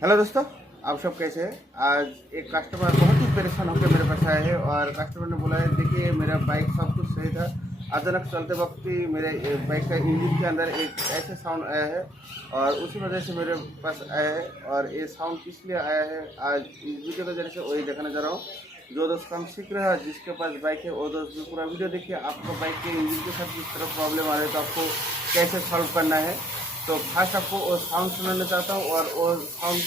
Hello दोस्तों, आप सब कैसे हैं। आज एक कस्टमर बहुत ही परेशान होकर मेरे पास आया है और कस्टमर ने बोला है, देखिए मेरा बाइक सब कुछ सही था, अचानक चलते वक्त ही मेरे बाइक का इंजन के अंदर एक ऐसे साउंड आया है और उसी वजह से मेरे पास आया है। और ये साउंड किस लिए आया है आज इस वीडियो के जरिए से वही दिखाने जा रहा हूँ। जो दोस्त काम सीख रहा है, जिसके पास बाइक है, वो दोस्त भी पूरा वीडियो देखिए। आपका बाइक के इंजन के साथ किस तरह प्रॉब्लम आ रही है तो आपको कैसे सॉल्व करना है। तो फर्स्ट आपको वो साउंड सुनाना चाहता हूँ और वो साउंड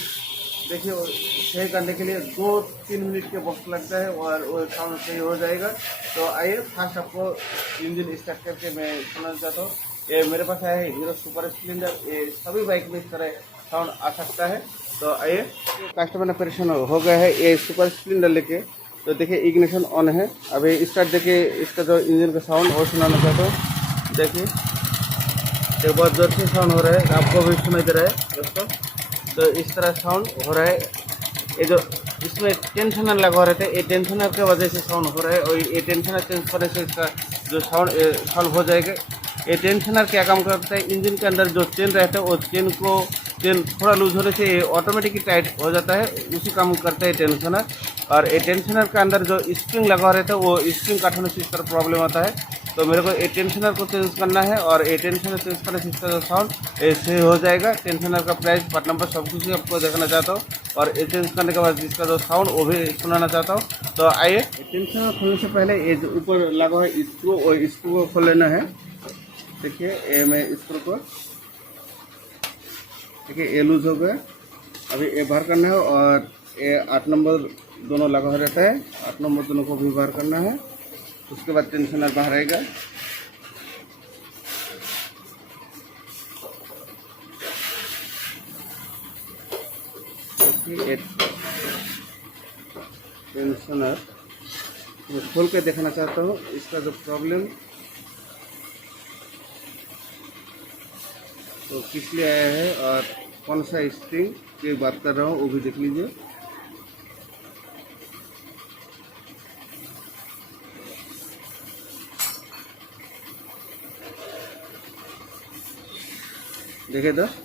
देखिए सही करने के लिए 2-3 मिनट के वक्त लगता है और वो साउंड सही हो जाएगा। तो आइए फर्स्ट आपको इंजन स्टार्ट करके मैं सुनाना चाहता हूँ। ये मेरे पास आया है हीरो सुपर स्प्लेंडर, ये सभी बाइक में इस तरह साउंड आ सकता है। तो आइए, कस्टमर ने परेशान हो गया है ये सुपर स्प्लेंडर लेके। तो देखिए इग्निशन ऑन है, अभी स्टार्ट देखिए इसका जो इंजन का साउंड और सुनाना चाहता हूँ। देखिए ये बहुत जोर से साउंड हो रहा है, आपको भी सुनाई दे रहा है दोस्तों। तो इस तरह साउंड हो रहा है। ये जो इसमें टेंशनर लगा रहता है, ये टेंशनर के वजह से साउंड हो रहा है और ये टेंशनर चेंज करने से इसका जो साउंड सॉल्व हो जाएगा। ये टेंशनर क्या काम करता है, इंजन के अंदर जो चेन रहता है वो चेन थोड़ा लूज होने से ये ऑटोमेटिकली टाइट हो जाता है, उसी काम करता है टेंशनर। और ये टेंशनर के अंदर जो स्प्रिंग लगा रहता है वो स्प्रिंग कट होने से इस तरह प्रॉब्लम आता है। तो मेरे को ये टेंशनर को चेंज करना है और ये टेंशनर चेंज करने से इसका जो साउंड सही हो जाएगा। टेंशनर का प्राइस, पार्ट नंबर, सब कुछ ही आपको दिखाना चाहता हूँ और ये चेंज करने के बाद इसका जो साउंड वो भी सुनाना चाहता हूँ। तो आइए, टेंशनर खोलने से पहले ये जो ऊपर लगा है स्क्रू, और स्क्रू को खोल लेना है। देखिए ये मैं स्क्रू को, देखिए ये लूज हो गया, अभी ये बाहर करना है और ये 8 नंबर दोनों लगा रहता है, 8 नंबर दोनों को भी बाहर करना है। उसके बाद टेंशनर बाहर आएगा। ये टेंशनर मैं खोल के देखना चाहता हूँ, इसका जो प्रॉब्लम तो किस लिए आया है और कौन सा स्प्रिंग की बात कर रहा हूँ वो भी देख लीजिए। देखिए दोस्त,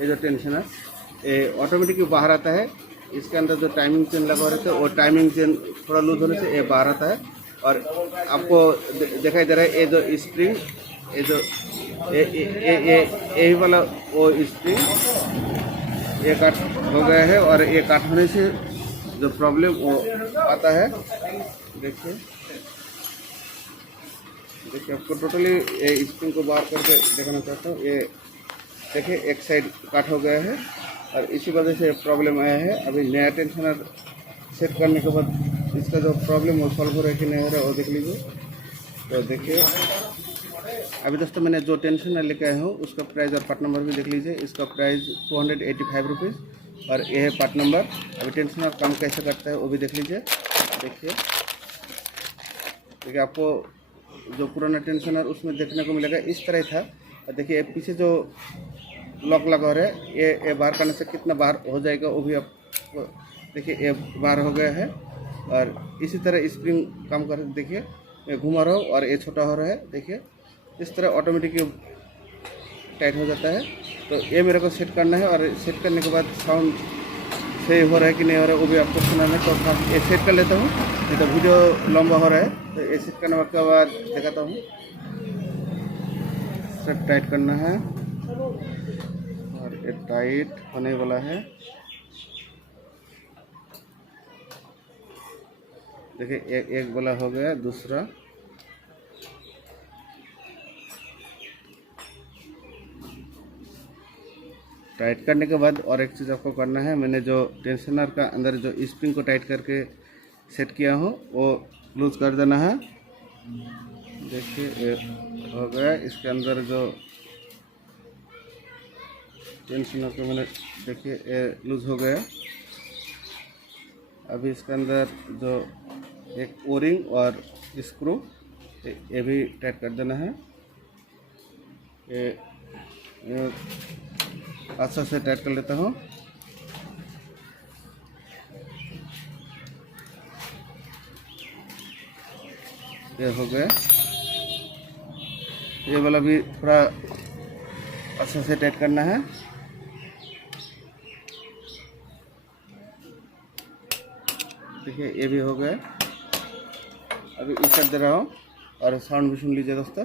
ये जो टेंशनर ये ऑटोमेटिकली बाहर आता है। इसके अंदर जो टाइमिंग चेन लगा रहता है वो टाइमिंग चेन थोड़ा लूज होने से ये बाहर आता है। और आपको दिखाई दे रहा है ये जो स्प्रिंग, ये जो यही वाला वो स्प्रिंग ये कट हो गया है और ये कट होने से जो प्रॉब्लम वो आता है। देखिए देखिए आपको टोटली ये स्प्रिंग को बाहर करके दिखाना चाहता हूँ। ये देखिए एक साइड कट हो गया है और इसी वजह से प्रॉब्लम आया है। अभी नया टेंशनर सेट करने के बाद इसका जो प्रॉब्लम वो सॉल्व हो रहा है कि नहीं हो रहा है वो देख लीजिए। तो देखिए अभी दोस्तों मैंने जो टेंशनर लेके आया हूँ उसका प्राइस और पार्ट नंबर भी देख लीजिए। इसका प्राइस 285 रुपीज़ और ये है पार्ट नंबर। अभी टेंशनर काम कैसे करता है वो भी देख लीजिए। देखिए देखिए आपको जो पुराना टेंशनर उसमें देखने को मिलेगा इस तरह था। और देखिए पीछे जो लॉक लगा रहा है ये बाहर करने से कितना बाहर हो जाएगा वो भी आपको देखिए, ये बाहर हो गया है। और इसी तरह स्प्रिंग काम कर, देखिए मैं घुमा रहा हूँ और ये छोटा हो रहा है। देखिए इस तरह ऑटोमेटिकली टाइट हो जाता है। तो ये मेरे को सेट करना है और सेट करने के बाद साउंड सही हो रहा है कि नहीं हो रहा है वो भी आपको सुनाना है। तो ये सेट कर लेता हूँ, नहीं तो वीडियो लंबा हो रहा है। तो ये सेट करने के बाद दिखाता हूँ। सब टाइट करना है और ये टाइट होने वाला है। देखिए एक वाला हो गया, दूसरा टाइट करने के बाद और एक चीज़ आपको करना है, मैंने जो टेंशनर का अंदर जो स्प्रिंग को टाइट करके सेट किया हूँ वो लूज कर देना है। देखिए ये हो गया। इसके अंदर जो टेंशनर को मैंने, देखिए ये लूज हो गया। अभी इसके अंदर जो एक ओरिंग और स्क्रू ये भी टाइट कर देना है। ये अच्छा से टाइट कर लेता हूँ। ये हो गया। ये वाला भी थोड़ा अच्छा से टाइट करना है। देखिए ये भी हो गया। अभी स्टार्ट दे रहा हूँ और साउंड भी सुन लीजिए दोस्तों।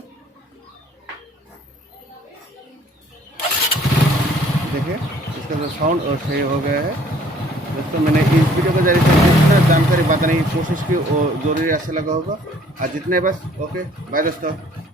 देखिए इसका जो साउंड और सही हो गया है दोस्तों। मैंने इस वीडियो को जारी करके जितना जानकारी बताने की कोशिश की वो जरूरी ऐसा लगा होगा। आज जितने बस। ओके बाय दोस्तों।